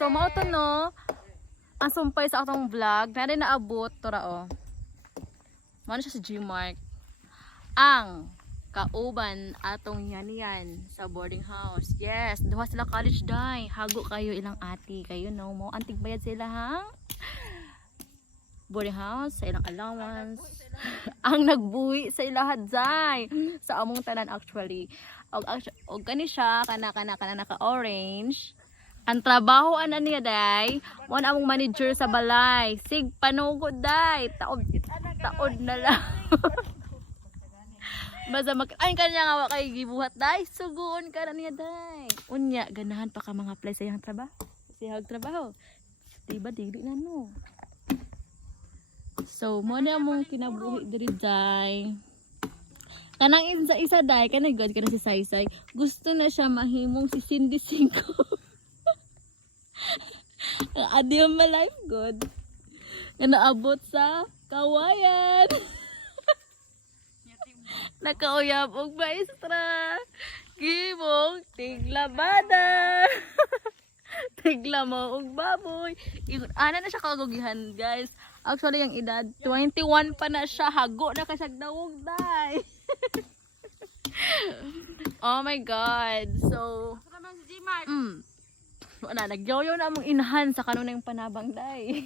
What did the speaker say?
So mao to no. Ang sumpay sa atong vlog, na rin naabot tora oh. Mano siya sa Gmark. Ang kauban atong yan sa boarding house. Yes, duha sila college day. Hago kayo ilang ati kayo no mo antig bayad sila hang boarding house sa ilang allowance. Ang nagbuhi sa ilahat day sa among tanan actually. Og kani siya kana naka orange. Ang trabaho ana niya day, mo na among manager sa balay. Sig panugod day. Taod na lang. Basta ay kanya nga kay gibuhat day, suguon ka na niya day. Unya ganahan pa ka mga apply sa iyang trabaho. Sa trabaho. Diba dili na no. So mo na among kinabuhi diri day. Kanang isa day kanang god kana si Saysay. Gusto na siya mahimong si Cindy 5. Adi yung life good. Naabot sa kawayan. Nakauyab og maestra. Gimong tiglabada. Tigla mo og baboy. Ana na siya kagugihan guys. Actually yung edad 21 pa na siya. Hago na kasag dawog day. Oh my god. So wala, nagyoyo na among inahan sa kanunang panabang day.